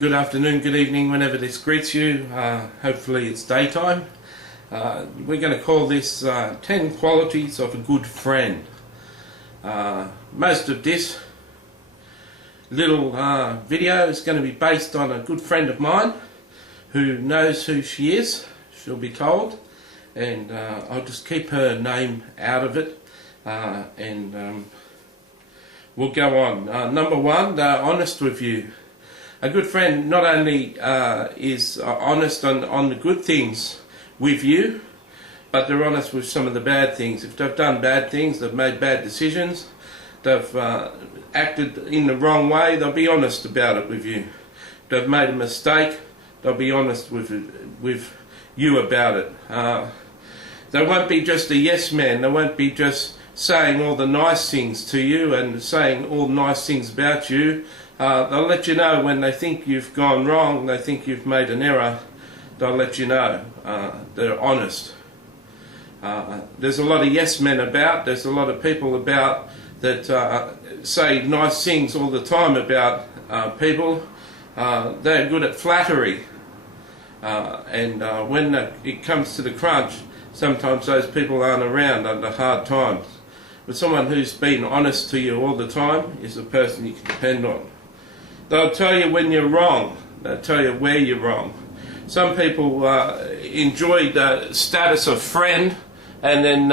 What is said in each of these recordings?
Good afternoon, good evening, whenever this greets you. Hopefully it's daytime. We're going to call this 10 qualities of a good friend. Most of this little video is going to be based on a good friend of mine who knows who she is, she'll be told, and I'll just keep her name out of it, and we'll go on. Number one, they're honest with you. A good friend not only is honest on the good things with you, but they're honest with some of the bad things. If they've done bad things, they've made bad decisions, they've acted in the wrong way, they'll be honest about it with you. If they've made a mistake, they'll be honest with you about it. They won't be just a yes man, they won't be just saying all the nice things to you and saying all nice things about you. They'll let you know when they think you've gone wrong, they think you've made an error, they'll let you know. They're honest. There's a lot of yes men about, there's a lot of people about that say nice things all the time about people. They're good at flattery, and when it comes to the crunch, sometimes those people aren't around under hard times. But someone who's been honest to you all the time is a person you can depend on. They'll tell you when you're wrong. They'll tell you where you're wrong. Some people enjoy the status of friend and then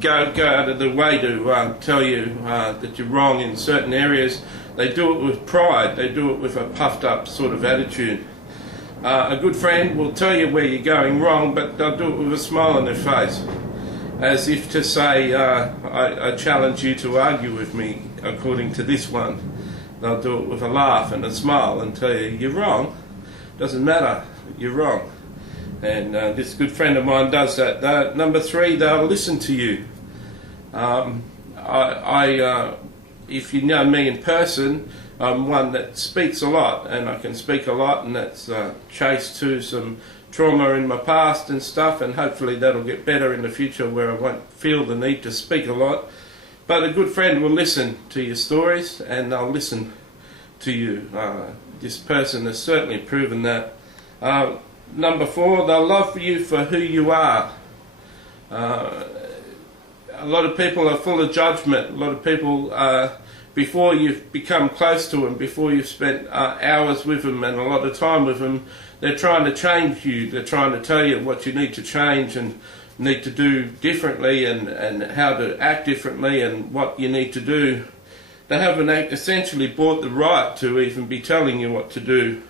go out of the way to tell you that you're wrong in certain areas. They do it with pride. They do it with a puffed up sort of attitude. A good friend will tell you where you're going wrong, but they'll do it with a smile on their face, as if to say, I challenge you to argue with me according to this one. They'll do it with a laugh and a smile and tell you, you're wrong. Doesn't matter, you're wrong. And this good friend of mine does that. Number three, they'll listen to you. If you know me in person, I'm one that speaks a lot, and I can speak a lot, and that's chased to some trauma in my past and stuff, and hopefully that'll get better in the future where I won't feel the need to speak a lot. But a good friend will listen to your stories and they'll listen to you. This person has certainly proven that. Number four, they'll love you for who you are. A lot of people are full of judgment. A lot of people, before you've become close to them, before you've spent hours with them and a lot of time with them, they're trying to change you. They're trying to tell you what you need to change and need to do differently, and how to act differently, and what you need to do. They haven't essentially bought the right to even be telling you what to do.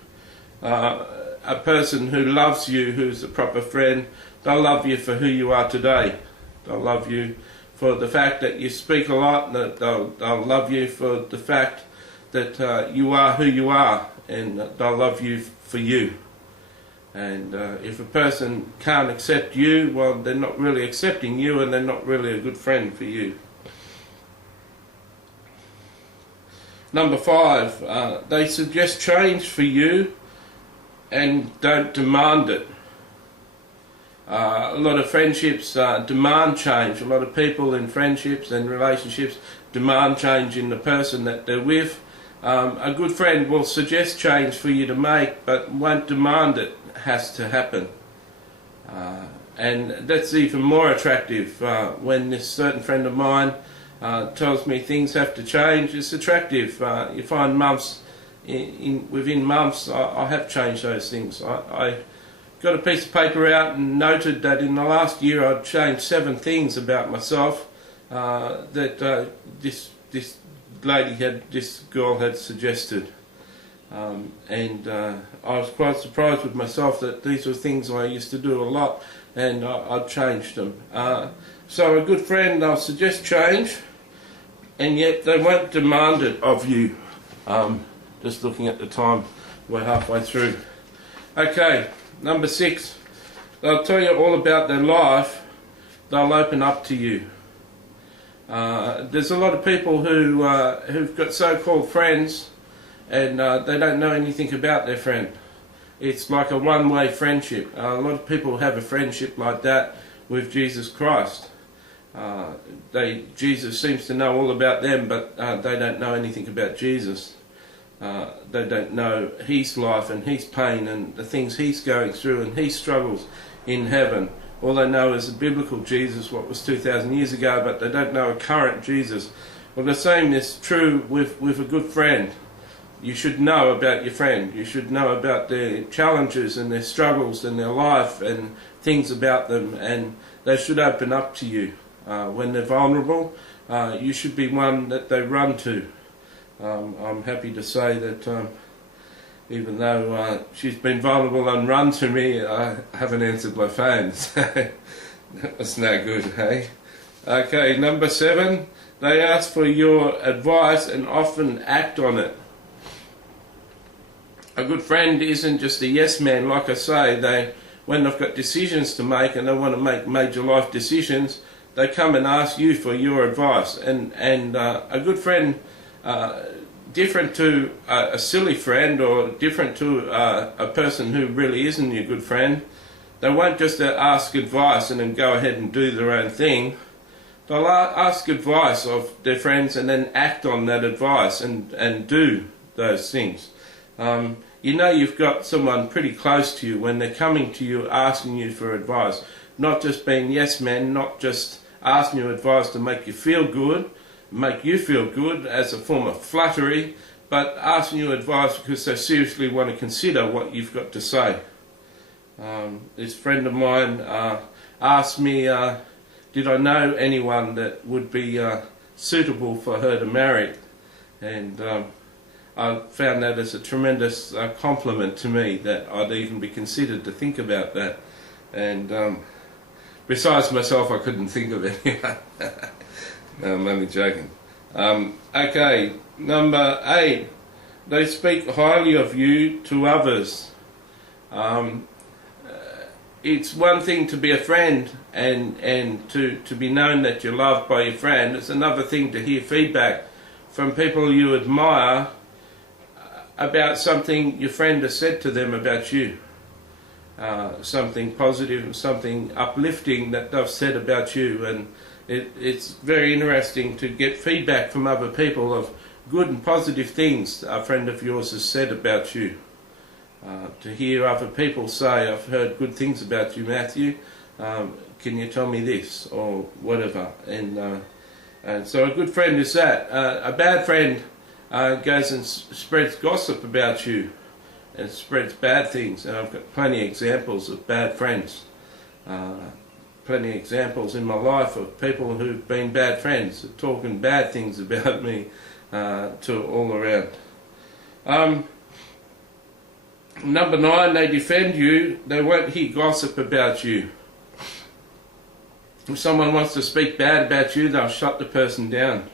A person who loves you, who's a proper friend, they'll love you for who you are today. They'll love you for the fact that you speak a lot, and they'll love you for the fact that you are who you are, and they'll love you for you. And if a person can't accept you, well, they're not really accepting you, and they're not really a good friend for you. Number five, they suggest change for you and don't demand it. A lot of friendships demand change. A lot of people in friendships and relationships demand change in the person that they're with. A good friend will suggest change for you to make, but won't demand it has to happen. And that's even more attractive. When this certain friend of mine tells me things have to change, it's attractive. You find months, within months, I have changed those things. I got a piece of paper out and noted that in the last year I'd changed 7 things about myself that this girl had suggested. And I was quite surprised with myself that these were things I used to do a lot, and I'd changed them. So a good friend, they'll suggest change, and yet they won't demand it of you. Just looking at the time, we're halfway through. Okay, number 6, they'll tell you all about their life. They'll open up to you. There's a lot of people who've got so-called friends, and they don't know anything about their friend. It's like a one-way friendship. A lot of people have a friendship like that with Jesus Christ. Jesus seems to know all about them, but they don't know anything about Jesus. They don't know his life and his pain and the things he's going through and his struggles in heaven. All they know is a biblical Jesus, what was 2,000 years ago, but they don't know a current Jesus. Well, the same is true with a good friend. You should know about your friend. You should know about their challenges and their struggles and their life and things about them, and they should open up to you. When they're vulnerable, you should be one that they run to. I'm happy to say that even though she's been vulnerable and run to me, I haven't answered my phone. So that's no good, hey? Okay, number 7, they ask for your advice and often act on it. A good friend isn't just a yes man, like I say. When they've got decisions to make and they want to make major life decisions, they come and ask you for your advice. And a good friend, different to a silly friend or different to a person who really isn't your good friend, they won't just ask advice and then go ahead and do their own thing. They'll ask advice of their friends and then act on that advice and do those things. You know you've got someone pretty close to you when they're coming to you asking you for advice. Not just being yes men, not just asking you advice to make you feel good as a form of flattery, but asking you advice because they seriously want to consider what you've got to say. This friend of mine asked me, did I know anyone that would be suitable for her to marry? And I found that as a tremendous compliment to me, that I'd even be considered to think about that. And besides myself, I couldn't think of anyone. No, I'm only joking. Okay, number 8. They speak highly of you to others. It's one thing to be a friend and to be known that you're loved by your friend. It's another thing to hear feedback from people you admire about something your friend has said to them about you. Something positive, something uplifting that they've said about you. And it's very interesting to get feedback from other people of good and positive things a friend of yours has said about you. To hear other people say, I've heard good things about you, Matthew, can you tell me this, or whatever. And so a good friend is that. A bad friend goes and spreads gossip about you and spreads bad things, and I've got plenty of examples of bad friends. Plenty of examples in my life of people who've been bad friends, talking bad things about me to all around. Number 9, they defend you. They won't hear gossip about you. If someone wants to speak bad about you, they'll shut the person down.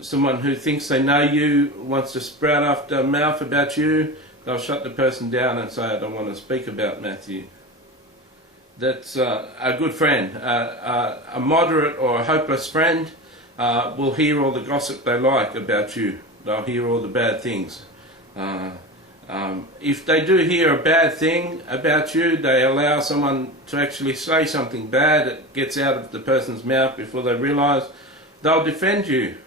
Someone who thinks they know you wants to sprout after mouth about you, they'll shut the person down and say, I don't want to speak about Matthew. That's a good friend. A moderate or a hopeless friend will hear all the gossip they like about you. They'll hear all the bad things. If they do hear a bad thing about you, they allow someone to actually say something bad. It gets out of the person's mouth before they realise. They'll defend you.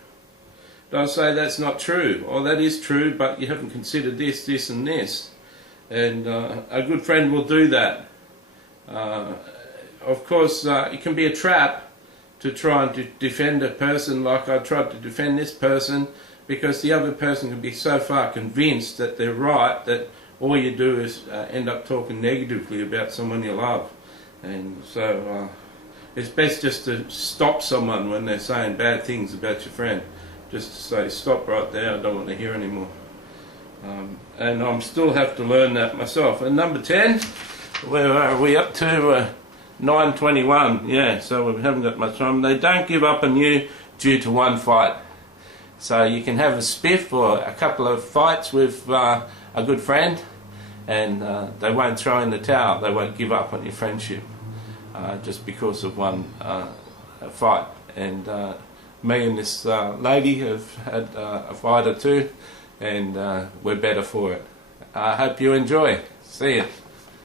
They'll say that's not true, or that is true, but you haven't considered this, this and this. And a good friend will do that. Of course, it can be a trap to try and defend a person like I tried to defend this person, because the other person can be so far convinced that they're right that all you do is end up talking negatively about someone you love. And so it's best just to stop someone when they're saying bad things about your friend. Just to say, stop right there, I don't want to hear anymore. And I still have to learn that myself. And number 10, where are we up to? 9:21, yeah, so we haven't got much time. They don't give up on you due to one fight. So you can have a spiff or a couple of fights with a good friend, and they won't throw in the towel. They won't give up on your friendship just because of one fight. And me and this lady have had a fight or two, and we're better for it. I hope you enjoy. See you.